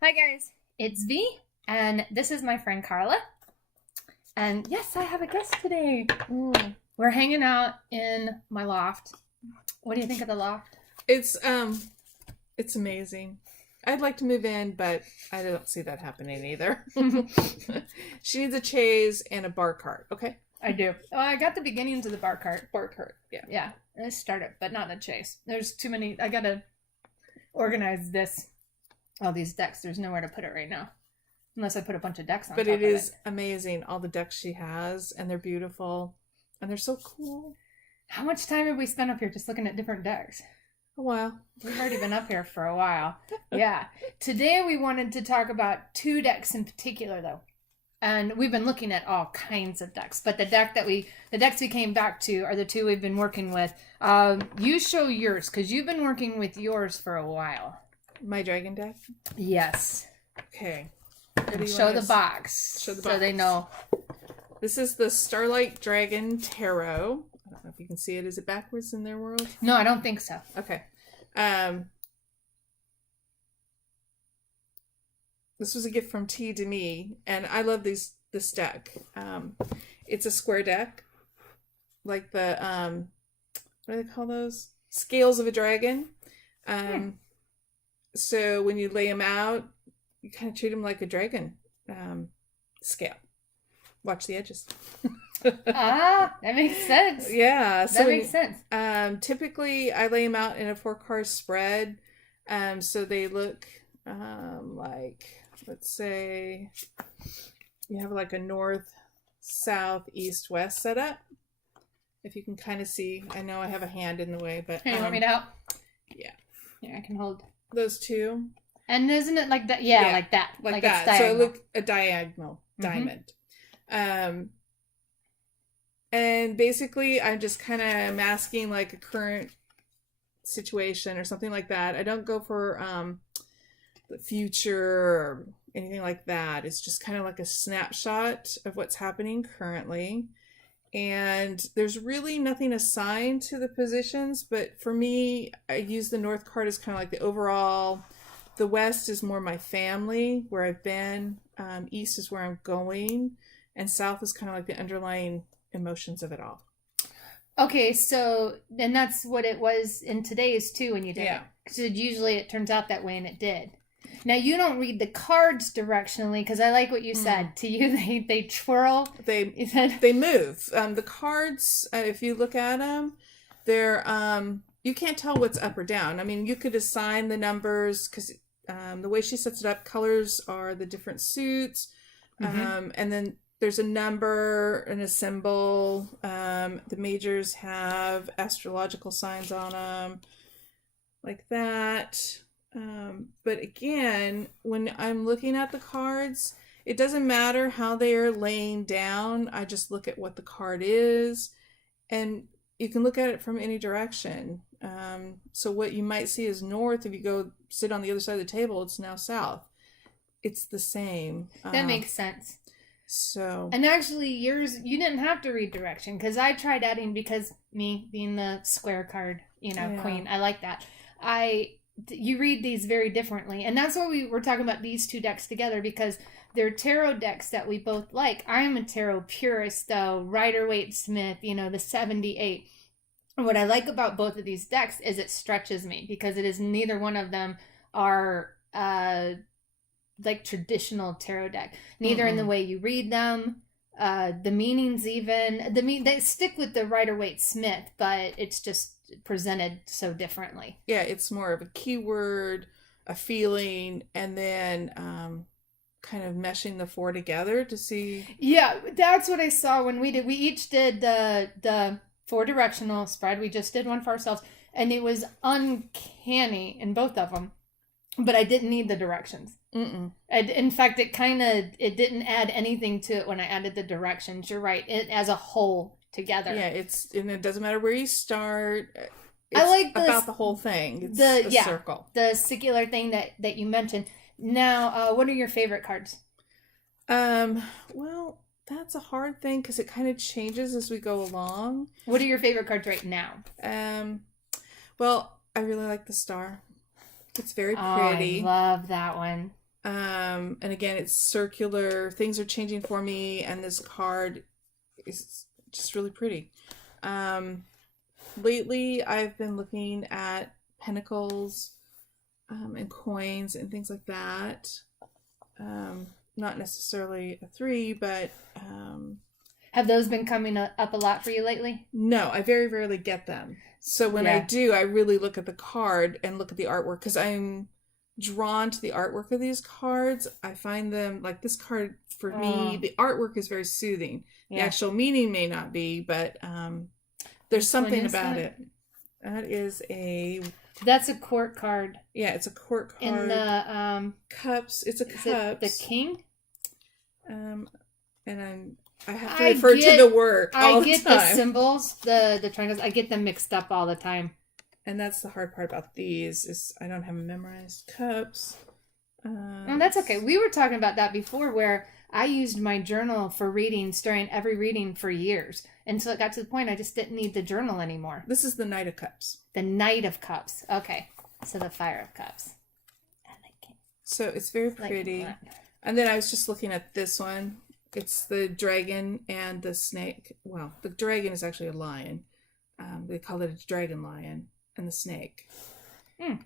Hi guys, it's V, and this is my friend Carla. And yes, I have a guest today. We're hanging out in my loft. What do you think of the loft? It's amazing. I'd like to move in, but I don't see that happening either. She needs a chaise and a bar cart. Okay, I do. Oh, I got the beginnings of the bar cart. bar cart. Yeah. Yeah, let's start it, but not a chase. There's too many. I gotta organize all these decks. There's nowhere to put it right now, unless I put a bunch of decks on But top it of is amazing, all the decks she has, and they're beautiful, and they're so cool. How much time have we spent up here just looking at different decks? A while. We've already been up here for a while. Yeah. Today we wanted to talk about two decks in particular, though. And we've been looking at all kinds of decks, but the decks we came back to are the two we've been working with. You show yours, because you've been working with yours for a while. My dragon deck? Yes. Okay. Show the box. Show the so box. they know. This is the Starlight Dragon Tarot. I don't know if you can see it. Is it backwards in their world? No, I don't think so. Okay. This was a gift from T to me, and I love this deck. It's a square deck, like the what do they call those? Scales of a dragon. So when you lay them out, you kind of treat them like a dragon scale. Watch the edges. That makes sense. Yeah, so that makes sense. Typically, I lay them out in a 4-card spread, so they look like, let's say, you have like a north, south, east, west setup. If you can kind of see, I know I have a hand in the way, but Hey, you want me to help? Yeah, Yeah, I can hold those two. And isn't it like that? Yeah, like that. Like that. It's so it look a diagonal diamond. And basically, I'm just kind of masking like a current situation or something like that. I don't go for the future or anything like that. It's just kind of like a snapshot of what's happening currently. And there's really nothing assigned to the positions, but for me, I use the North card as kind of like the overall. The West is more my family, where I've been. East is where I'm going. And South is kind of like the underlying emotions of it all. Okay, so, and that's what it was in today's too when you did it. So usually it turns out that way, and it did. Now, you don't read the cards directionally, because I like what you said. To you, they twirl. They move. The cards, if you look at them, they're, you can't tell what's up or down. I mean, you could assign the numbers, because the way she sets it up, colors are the different suits, and then there's a number and a symbol. The majors have astrological signs on them, like that. But again, when I'm looking at the cards, it doesn't matter how they are laying down. I just look at what the card is, and you can look at it from any direction. So what you might see is north. If you go sit on the other side of the table, it's now south. It's the same. That makes sense. So, and actually, yours, you didn't have to read direction, because I tried adding, because me being the square card, queen, I like that. You read these very differently, and that's why we were talking about these two decks together, because they're tarot decks that we both like. I'm a tarot purist, though. Rider-Waite-Smith, the 78. What I like about both of these decks is it stretches me, because it is neither one of them are like traditional tarot deck. Neither in the way you read them, the meanings even. They stick with the Rider-Waite-Smith, but it's just presented so differently. Yeah, it's more of a keyword, a feeling, and then kind of meshing the four together to see. Yeah, that's what I saw when we did. We each did the 4-directional spread. We just did one for ourselves, and it was uncanny in both of them. But I didn't need the directions. In fact, it didn't add anything to it when I added the directions. You're right. It as a whole together. Yeah, and it doesn't matter where you start. I like about the whole thing. It's a circle. The circular thing that you mentioned. Now, what are your favorite cards? Well, that's a hard thing, because it kind of changes as we go along. What are your favorite cards right now? Well, I really like the star. It's very pretty. I love that one. And again, it's circular. Things are changing for me, and this card is just really pretty. Lately, I've been looking at pentacles and coins and things like that. Not necessarily a 3, but... Have those been coming up a lot for you lately? No, I very rarely get them. So when I do, I really look at the card and look at the artwork because I'm drawn to the artwork of these cards. I find them, like this card, for me, the artwork is very soothing. The actual meaning may not be, but there's something about it. That is That's a court card. Yeah, it's a court card. In the cups. It's a cups. The king? And I have to refer to the work all the time. I get the symbols, the triangles. I get them mixed up all the time. And that's the hard part about these is I don't have them memorized. Cups. That's okay. We were talking about that before, where I used my journal for readings during every reading for years. And so it got to the point I just didn't need the journal anymore. This is the Knight of Cups. The Knight of Cups. Okay. So the Fire of Cups. I like it. So it's very pretty. And then I was just looking at this one. It's the dragon and the snake. Well, the dragon is actually a lion. They call it a dragon lion. And the snake.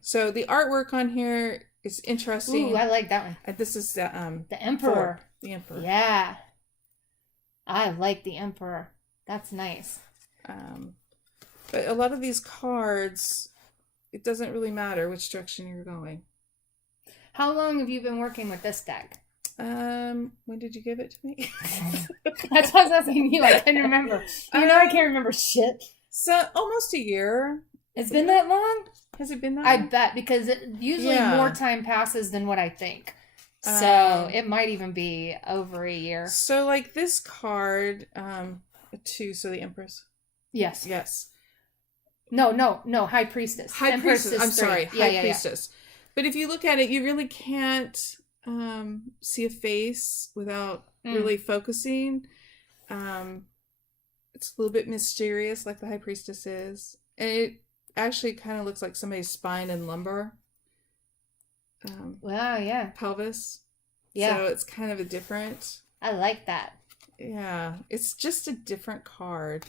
So the artwork on here is interesting. Ooh, I like that one. This is the Emperor. The Emperor. Yeah. I like the Emperor. That's nice. But a lot of these cards, it doesn't really matter which direction you're going. How long have you been working with this deck? When did you give it to me? That's what I was asking you. I can't remember. You know I can't remember shit. So almost a year. It's been that long? Has it been that long? long? I bet, because usually more time passes than what I think. So it might even be over a year. So like this card, 2, so the Empress. Yes. Yes. No, High Priestess. High Priestess. I'm sorry, High Priestess. Yeah. But if you look at it, you really can't see a face without really focusing. It's a little bit mysterious, like the High Priestess is. And it actually kind of looks like somebody's spine and lumbar. Wow, yeah. Pelvis. Yeah. So it's kind of a different. I like that. Yeah. It's just a different card.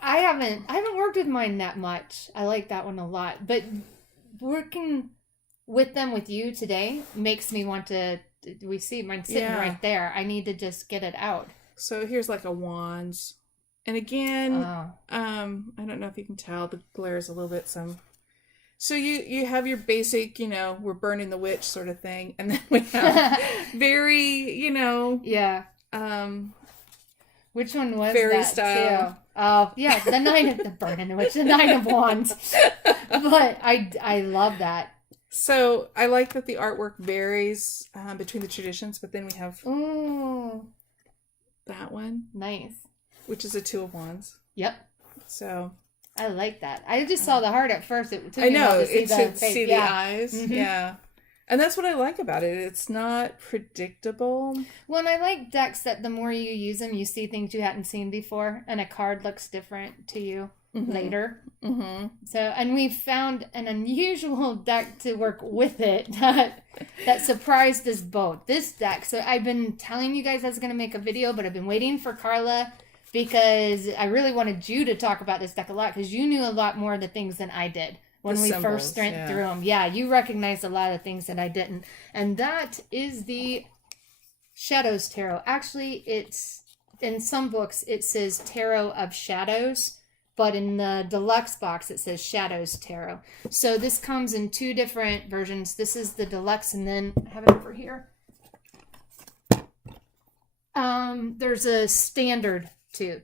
I haven't worked with mine that much. I like that one a lot. But working with them with you today makes me want to, we see mine sitting right there. I need to just get it out. So here's like a wands. And again, I don't know if you can tell, the glare is a little bit So you have your basic, we're burning the witch sort of thing. And then we have very, Yeah. Which one was fairy that style. Too? Oh, yeah, the Nine of the burning the witch, the Nine of Wands. But I love that. So I like that the artwork varies between the traditions, but then we have that one. Nice. Which is a 2 of Wands. Yep. So I like that. I just saw the heart at first. It took I me a know, while to see to see the eyes. Mm-hmm. Yeah. And that's what I like about it. It's not predictable. Well, and I like decks that the more you use them, you see things you hadn't seen before, and a card looks different to you later. Mm-hmm. So, and we found an unusual deck to work with it that surprised us both. This deck. So I've been telling you guys I was going to make a video, but I've been waiting for Carla because I really wanted you to talk about this deck a lot because you knew a lot more of the things than I did. When we first went through them. Yeah, you recognized a lot of things that I didn't. And that is the Shadows Tarot. Actually, it's in some books, it says Tarot of Shadows. But in the deluxe box, it says Shadows Tarot. So this comes in 2 different versions. This is the deluxe, and then I have it over here. There's a standard, too.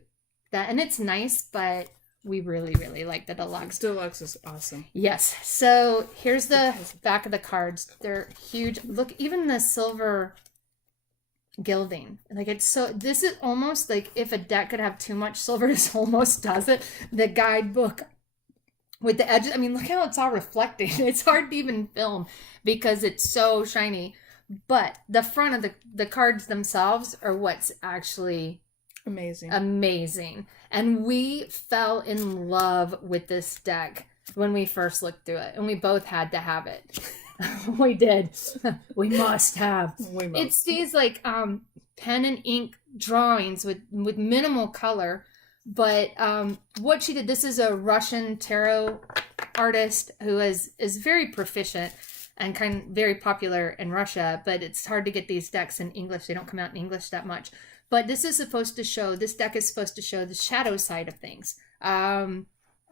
And it's nice, but we really, really like the deluxe. Deluxe is awesome. Yes. So here's the back of the cards. They're huge. Look, even the silver gilding. Like it's so, this is almost like if a deck could have too much silver, this almost does it. The guidebook with the edges. I mean, look how it's all reflecting. It's hard to even film because it's so shiny. But the front of the cards themselves are what's actually amazing. And we fell in love with this deck when we first looked through it, and we both had to have it. We did. We must have. It's must. these like pen and ink drawings with minimal color. But what she did, this is a Russian tarot artist who is very proficient and kind of very popular in Russia, but it's hard to get these decks in English. They don't come out in English that much. But this deck is supposed to show the shadow side of things.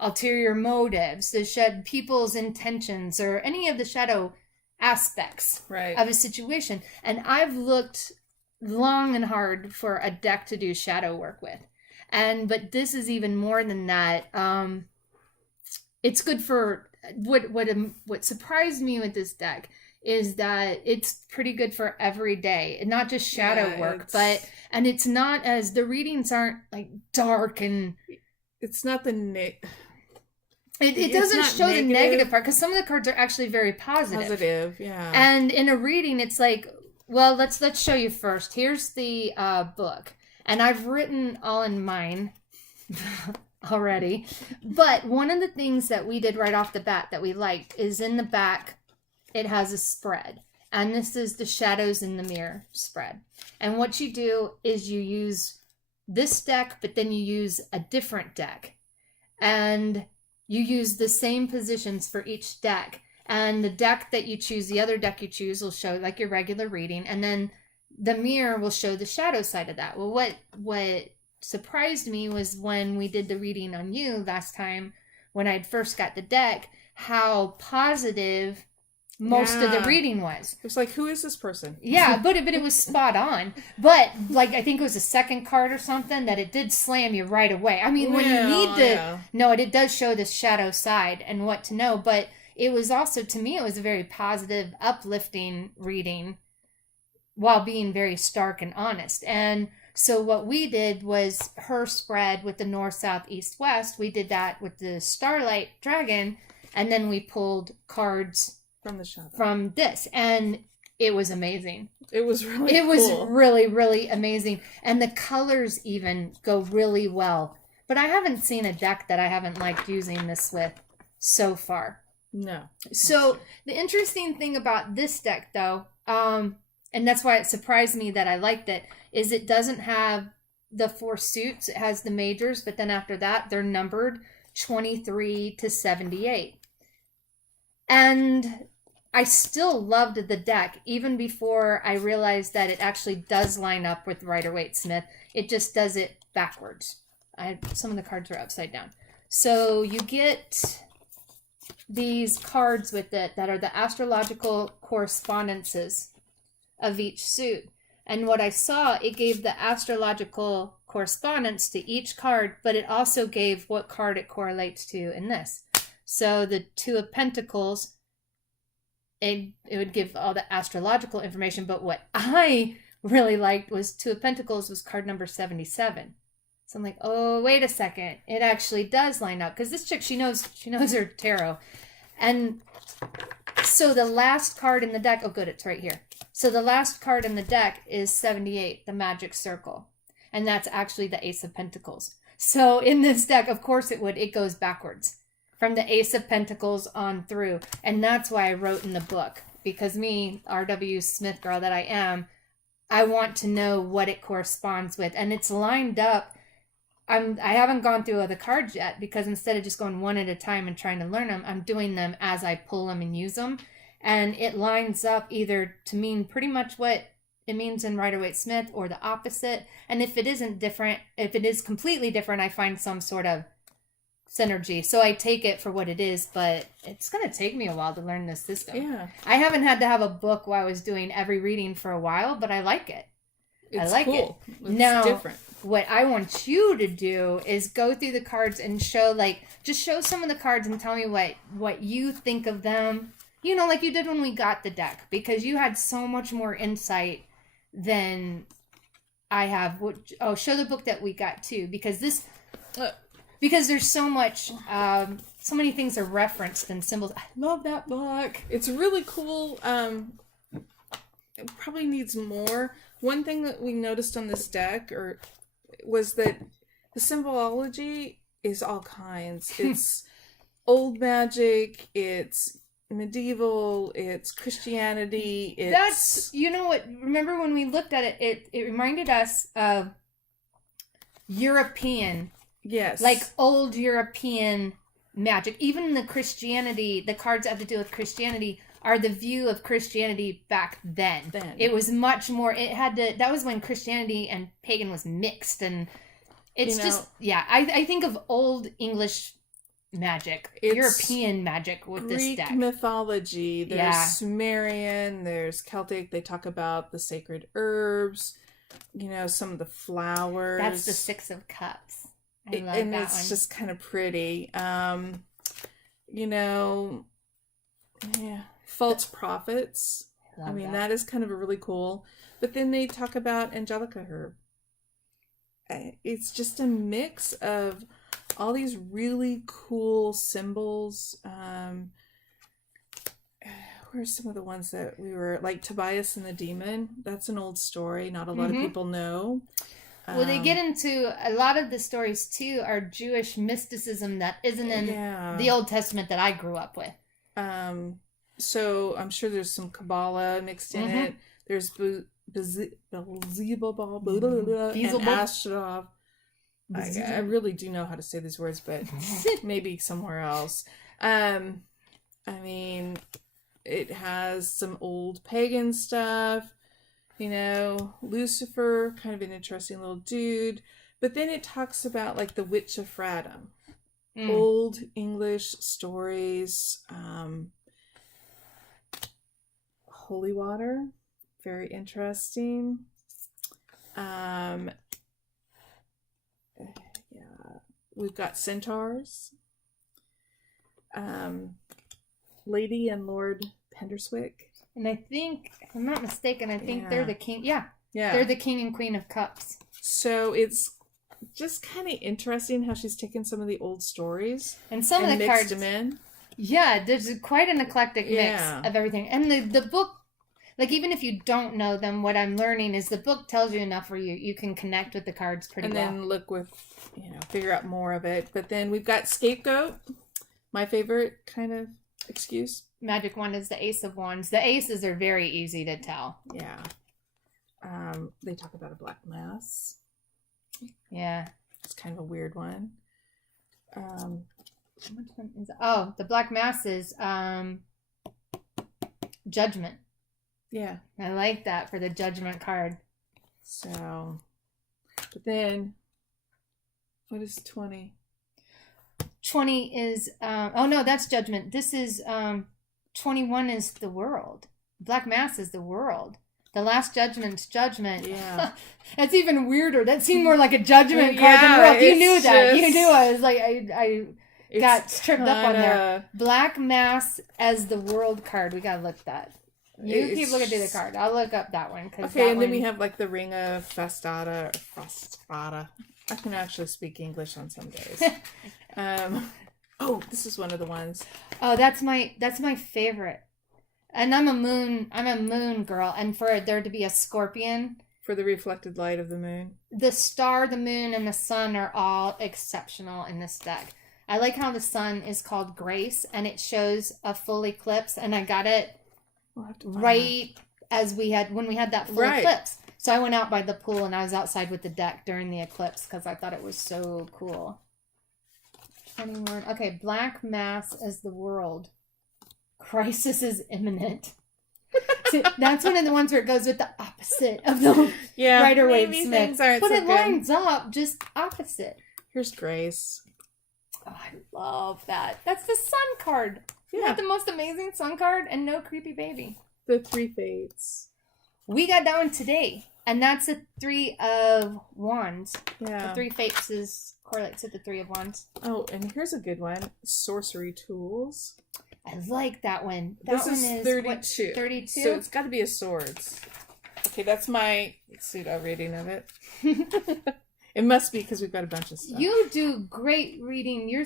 Ulterior motives, to shed people's intentions, or any of the shadow aspects of a situation. And I've looked long and hard for a deck to do shadow work with. But this is even more than that. It's good for what surprised me with this deck is that it's pretty good for every day, and not just shadow work, and it's not as the readings aren't like dark and it's not the it doesn't show the negative part, because some of the cards are actually very positive. Yeah. And in a reading, it's like, well, let's show you first. Here's the book, and I've written all in mine already. But one of the things that we did right off the bat that we liked is in the back, it has a spread. And this is the Shadows in the Mirror spread. And what you do is you use this deck, but then you use a different deck. And you use the same positions for each deck. And the deck that you choose, the other deck you choose, will show like your regular reading. And then the mirror will show the shadow side of that. Well, what surprised me was when we did the reading on you last time, when I'd first got the deck, how positive most of the reading was. It was like, who is this person? Yeah, but it was spot on. But like, I think it was the second card or something that it did slam you right away. I mean, when you need to know it, it does show the shadow side and what to know. But it was also, to me, it was a very positive, uplifting reading while being very stark and honest. And so what we did was her spread with the north, south, east, west. We did that with the Starlight dragon, and then we pulled cards from the shadow from this, and it was amazing. It was really was really, really amazing. And the colors even go really well. But I haven't seen a deck that I haven't liked using this with so far. No. So the interesting thing about this deck, though, and that's why it surprised me that I liked it, is it doesn't have the 4 suits. It has the majors, but then after that, they're numbered 23 to 78. And I still loved the deck, even before I realized that it actually does line up with Rider-Waite-Smith. It just does it backwards. Some of the cards are upside down. So you get these cards with it that are the astrological correspondences of each suit. And what I saw, it gave the astrological correspondence to each card, but it also gave what card it correlates to in this. So the 2 of Pentacles, it would give all the astrological information, but what I really liked was 2 of Pentacles was card number 77. So I'm like, oh, wait a second. It actually does line up, because this chick, she knows her tarot. And so the last card in the deck, oh good, it's right here. So the last card in the deck is 78, the Magic Circle. And that's actually the Ace of Pentacles. So in this deck, of course it goes backwards from the Ace of Pentacles on through. And that's why I wrote in the book, because me, R.W. Smith girl that I am, I want to know what it corresponds with. And it's lined up. I haven't gone through all the cards yet, because instead of just going one at a time and trying to learn them, I'm doing them as I pull them and use them. And it lines up either to mean pretty much what it means in Rider-Waite-Smith or the opposite. And if it isn't different, if it is completely different, I find some sort of synergy. So I take it for what it is, but it's going to take me a while to learn this system. Yeah. I haven't had to have a book while I was doing every reading for a while, but I like it. It's I like cool. it. It's now, different. What I want you to do is go through the cards and show some of the cards and tell me what you think of them. You know, like you did when we got the deck, because you had so much more insight than I have. Show the book that we got too, because there's so much, so many things are referenced and symbols. I love that book. It's really cool. It probably needs more. One thing that we noticed on this deck was that the symbology is all kinds. It's old magic, it's medieval, it's Christianity, it's... That's, you know what, remember when we looked at it, it reminded us of European, Yes. like old European magic. Even the Christianity, the cards that have to do with Christianity are the view of Christianity back then. It was much more, it had to, that was when Christianity and pagan was mixed, and it's just, yeah, I think of old English magic, European magic with Greek this deck. mythology, there's Sumerian, there's Celtic, they talk about the sacred herbs, you know, some of the flowers. That's the Six of Cups. I love and that it's one. just kind of pretty. You know, yeah, false prophets. I mean, that is kind of a really cool. But then they talk about Angelica herb. It's just a mix of all these really cool symbols. Where's some of the ones that we were, like Tobias and the Demon? That's an old story. Not a lot of people know. Well, they get into a lot of the stories too are Jewish mysticism that isn't in the Old Testament that I grew up with. So I'm sure there's some Kabbalah mixed in it. There's Beelzebub and Ashtaroth. I really do know how to say these words, but maybe somewhere else. I mean, it has some old pagan stuff. You know, Lucifer, kind of an interesting little dude. But then it talks about, like, the Witch of Fradham. Old English stories. Holy water. Very interesting. Yeah. We've got centaurs. Lady and Lord Penderswick. And I think, if I'm not mistaken, I think they're the king. Yeah. They're the king and queen of cups. So it's just kind of interesting how she's taken some of the old stories and some of the mixed cards them in. Yeah, there's quite an eclectic mix of everything. And the book, like, even if you don't know them, what I'm learning is the book tells you enough where you can connect with the cards pretty well. And then look with, figure out more of it. But then we've got Scapegoat, my favorite kind of excuse. Magic one is the Ace of Wands. The aces are very easy to tell. Yeah. They talk about a black mass. Yeah. It's kind of a weird one. Which one is it? Oh, the black mass is Judgment. Yeah. I like that for the Judgment card. So, but then, what is 20? 20 is, oh no, that's Judgment. This is, 21 is the world. Black Mass is the world. The Last Judgment's Judgment. Yeah. That's even weirder. That seemed more like a Judgment card than world. You knew that. You knew I was like, I got tripped up on there. Black Mass as the world card. We gotta look at that. You keep looking through the card. I'll look up that one. Okay, and then we have like the Ring of Fastata. I can actually speak English on some days. Oh, this is one of the ones. Oh, that's my favorite. And I'm a moon girl, and for there to be a scorpion. For the reflected light of the moon. The star, the moon, and the sun are all exceptional in this deck. I like how the sun is called Grace, and it shows a full eclipse, and I got it right as when we had that full eclipse. So I went out by the pool, and I was outside with the deck during the eclipse, because I thought it was so cool. 21. Okay, Black Mass as the world. Crisis is imminent. So that's one of the ones where it goes with the opposite of the Rider-Waite-Smith. But it lines up just opposite. Here's Grace. Oh, I love that. That's the sun card. Yeah. Isn't that the most amazing sun card? And no creepy baby. The Three Fates. We got that one today. And that's a Three of Wands. Yeah. The Three Fates correlates to the Three of Wands. Oh, and here's a good one. Sorcery Tools. I like that one. This is 32. What, 32? So it's got to be a swords. Okay, that's my pseudo reading of it. It must be because we've got a bunch of stuff. You do great reading. You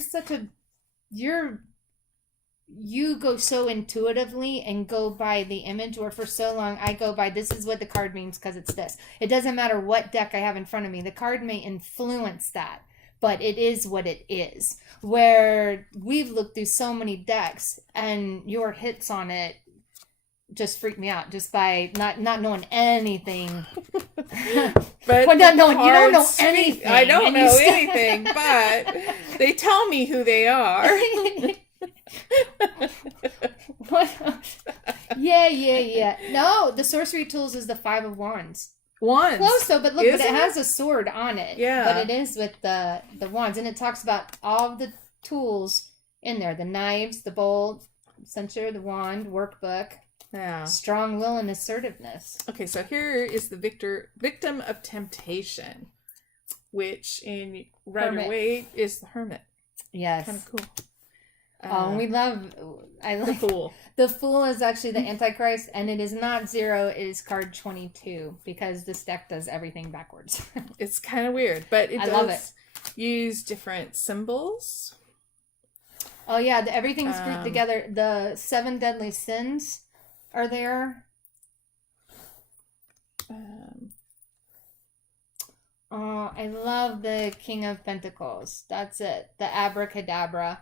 go so intuitively and go by the image, where for so long I go by this is what the card means because it's this. It doesn't matter what deck I have in front of me. The card may influence that. but it is what it is. Where we've looked through so many decks, and your hits on it just freaked me out just by not knowing anything. But well, not knowing, you don't know cards anything. I don't know anything, but they tell me who they are. Yeah. No, the sorcery tools is the 5 of Wands. Wands. Close though, but look, Is but it it? has a sword on it. Yeah. But it is with the wands, and it talks about all of the tools in there: the knives, the bowl, censer, the wand, workbook, Yeah. strong will, and assertiveness. Okay, so here is the victim of temptation, which in Rider-Waite is the Hermit. Yes. Kind of cool. Oh, we love. I The like Fool. the Fool is actually the Antichrist, and it is not 0. It is card 22 because this deck does everything backwards. It's kind of weird, but it I does love it. use different symbols. Oh yeah, everything's grouped together. The 7 deadly sins are there. I love the King of Pentacles. That's it. The Abracadabra.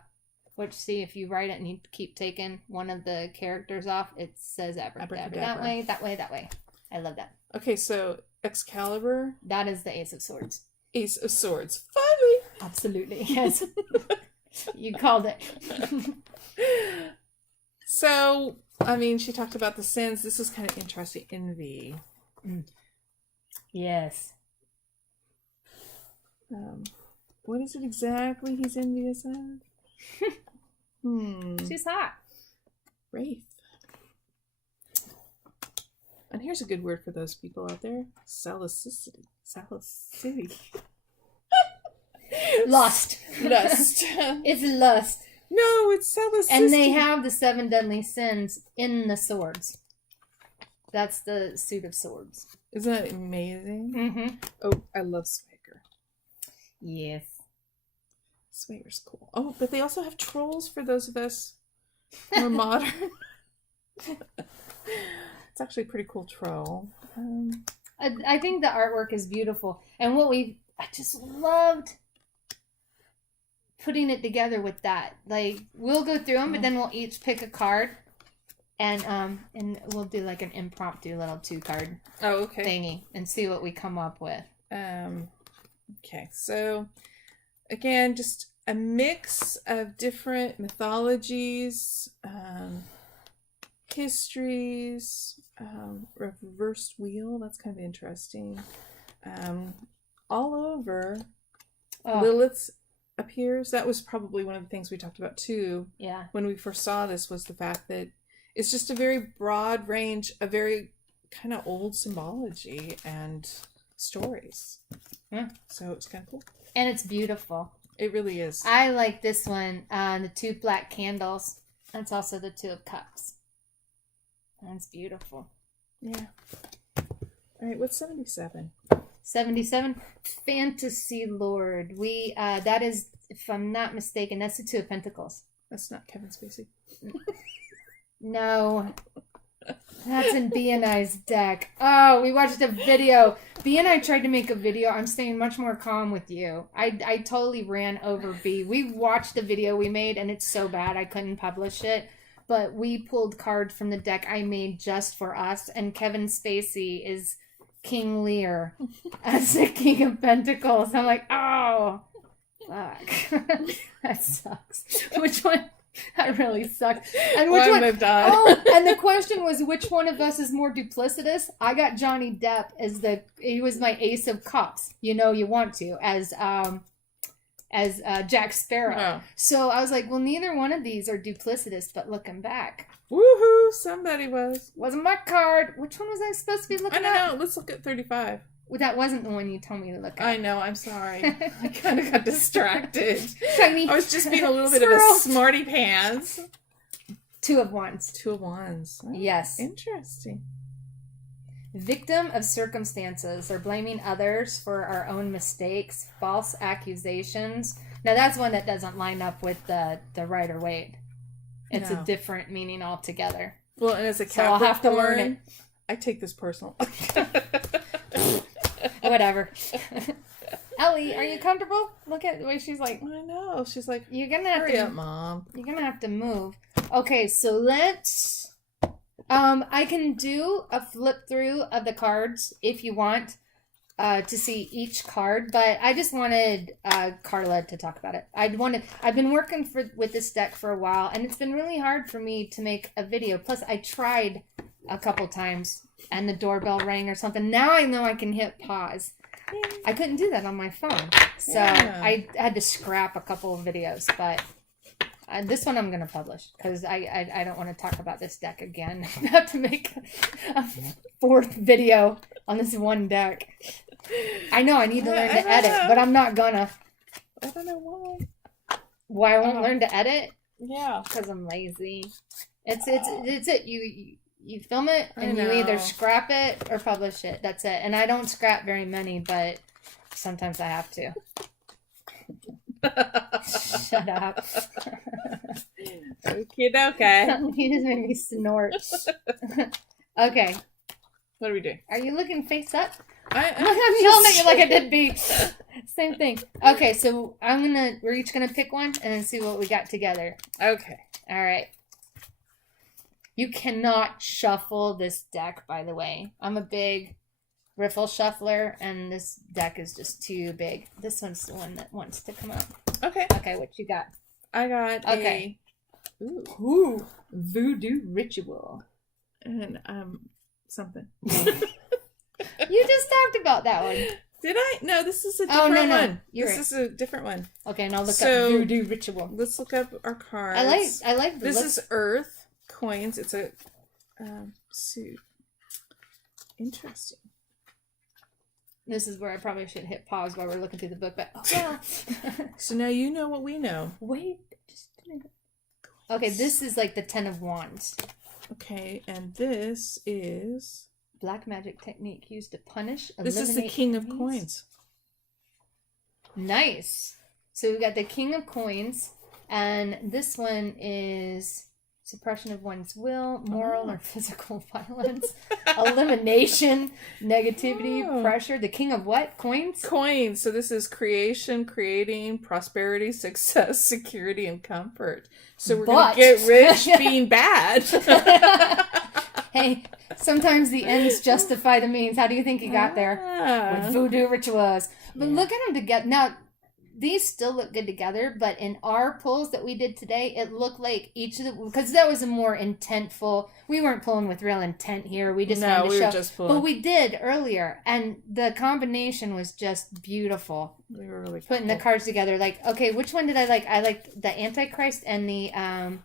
Which, see, if you write it and you keep taking one of the characters off, it says Abracadabra. That way. I love that. Okay, so Excalibur. That is the Ace of Swords. Ace of Swords. Finally! Absolutely, yes. You called it. So, I mean, she talked about the sins. This is kind of interesting. Envy. Yes. What is it exactly he's envious of? She's hot. Wraith. And here's a good word for those people out there. Salicity. Lust. Lust. It's lust. No, it's salicity. And they have the 7 deadly sins in the swords. That's the suit of swords. Isn't that amazing? Mm-hmm. Oh, I love Swagger. Yes. Swagger's cool. Oh, but they also have trolls for those of us more modern. It's actually a pretty cool troll. I think the artwork is beautiful. And I just loved putting it together with that. Like, we'll go through them, but then we'll each pick a card. And we'll do like an impromptu little 2-card thingy and see what we come up with. Okay, so again, just a mix of different mythologies, histories, reversed wheel. That's kind of interesting. All over, Lilith appears. That was probably one of the things we talked about too. Yeah. When we first saw this, was the fact that it's just a very broad range, a very kind of old symbology and stories. Yeah. So it's kind of cool. And it's beautiful. It really is. I like this one, the 2 black candles. That's also the 2 of cups. That's beautiful. Yeah. All right, what's 77? 77, Fantasy Lord. That is, if I'm not mistaken, that's the 2 of Pentacles. That's not Kevin Spacey. No. That's in B and I's deck. Oh, we watched a video. B and I tried to make a video. I'm staying much more calm with you. I totally ran over B. We watched the video we made, and it's so bad I couldn't publish it. But we pulled cards from the deck I made just for us, and Kevin Spacey is King Lear as the King of Pentacles. I'm like, oh, fuck. That sucks. Which one? That really sucks. And which one? Oh, and the question was, which one of us is more duplicitous? I got Johnny Depp as he was my Ace of Cups. You know, you want to as Jack Sparrow. Oh. So I was like, well, neither one of these are duplicitous. But looking back, woohoo! Somebody was. Wasn't my card. Which one was I supposed to be looking at? I don't know. Let's look at 35. Well, that wasn't the one you told me to look at. I know. I'm sorry. I kind of got distracted. Shiny. I was just being a little bit of a smarty pants. 2 of Wands. 2 of Wands. Oh, yes. Interesting. Victim of circumstances, or blaming others for our own mistakes, false accusations. Now that's one that doesn't line up with the Rider-Waite. It's a different meaning altogether. Well, and as a so I'll have to learn it. I take this personal. Whatever. Ellie, are you comfortable? Look at the way she's like. I know. She's like, you're gonna have hurry to, up, Mom. You're gonna have to move. Okay, so let's. I can do a flip through of the cards if you want to see each card, but I just wanted Carla to talk about it. I've been working with this deck for a while, and it's been really hard for me to make a video. Plus, I tried a couple times, and the doorbell rang or something. Now I know I can hit pause. I couldn't do that on my phone, so I had to scrap a couple of videos, but this one I'm going to publish because I don't want to talk about this deck again. I have to make a fourth video on this one deck. I know I need to learn to edit, but I'm not gonna. I don't know why. Why I won't learn to edit? Yeah, because I'm lazy. It's it. You film it and you either scrap it or publish it. That's it. And I don't scrap very many, but sometimes I have to. Shut up. Okay. You just made me snort. Okay. What are we doing? Are you looking face up? I'm yelling at you like I did B. Same thing. Okay, so we're each gonna pick one and then see what we got together. Okay. All right. You cannot shuffle this deck, by the way. I'm a big riffle shuffler, and this deck is just too big. This one's the one that wants to come out. Okay. Okay, what you got? I got Ooh, voodoo ritual. And something. You just talked about that one. Did I? No, this is a different one. This is a different one. Okay, and I'll look up voodoo ritual. Let's look up our cards. I like this is Earth coins. It's a suit. Interesting. This is where I probably should hit pause while we're looking through the book, but yeah. So now you know what we know. Wait, just a minute. Okay, this is like the 10 of Wands. Okay, and this is black magic technique used to punish. This is the King of Coins. Nice. So we've got the King of Coins, and this one is suppression of one's will, moral or physical violence, elimination, negativity, pressure. The King of what? Coins? Coins. So this is creation, creating, prosperity, success, security, and comfort. So we're going to get rich being bad. Hey, sometimes the ends justify the means. How do you think he got there? With voodoo rituals. But look at them together. Now, these still look good together, but in our pulls that we did today, it looked like each of the... Because that was a more intentful... We weren't pulling with real intent here. We just wanted to show. Were just pulling. But we did earlier, and the combination was just beautiful. We were really putting the cards together. Like, okay, which one did I like? I liked the Antichrist and the eye.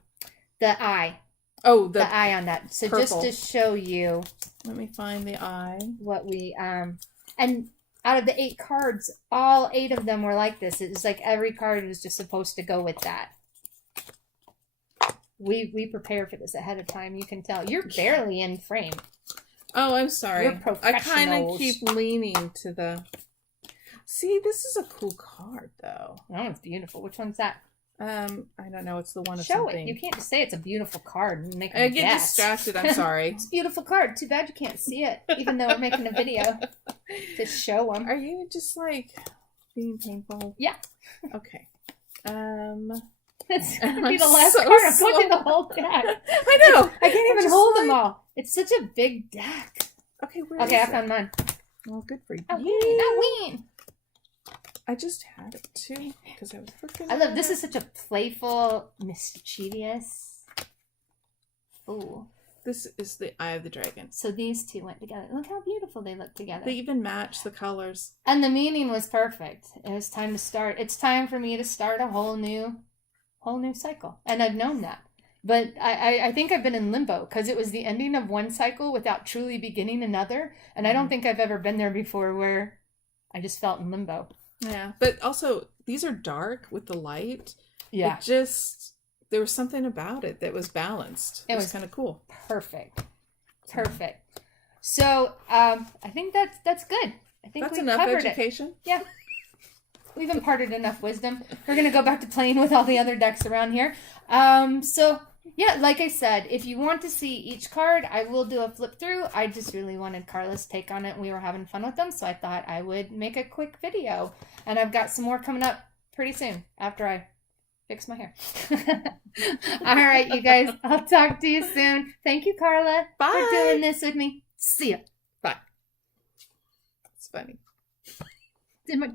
Oh, the eye on that. So purple. Just to show you... Let me find the eye. What we... And... Out of the 8 cards, all 8 of them were like this. It was like every card was just supposed to go with that. We prepare for this ahead of time. You can tell. You're barely in frame. Oh, I'm sorry. You're professionals. I kind of keep leaning to the... See, this is a cool card, though. Oh, it's beautiful. Which one's that? I don't know. It's the one of Show something. it. You can't just say it's a beautiful card and make I me get guess. distracted. I'm sorry. It's a beautiful card. Too bad you can't see it, even though we're making a video to show them. Are you just like being painful? Yeah. Okay. It's gonna be the last card. I'm putting the whole deck. I know. I can't even hold them all. It's such a big deck. Okay. I found mine. Well, good for you. Oh, not ween. I just had it too because I was freaking. I love this. Is such a playful, mischievous fool. This is the Eye of the Dragon. So these two went together. Look how beautiful they look together. They even match the colors. And the meaning was perfect. It was time to start. It's time for me to start a whole new cycle. And I've known that. But I think I've been in limbo because it was the ending of one cycle without truly beginning another. And I don't think I've ever been there before where I just felt in limbo. Yeah, but also these are dark with the light. Yeah. There was something about it that was balanced. It was kind of cool. Perfect. So, I think that's good. I think that's enough education. Yeah. We've imparted enough wisdom. We're going to go back to playing with all the other decks around here. So Yeah, like I said, if you want to see each card, I will do a flip through. I just really wanted Carla's take on it. We were having fun with them, so I thought I would make a quick video. And I've got some more coming up pretty soon after I fix my hair. All right, you guys, I'll talk to you soon. Thank you, Carla, Bye. for doing this with me. See ya. Bye. It's funny. Did my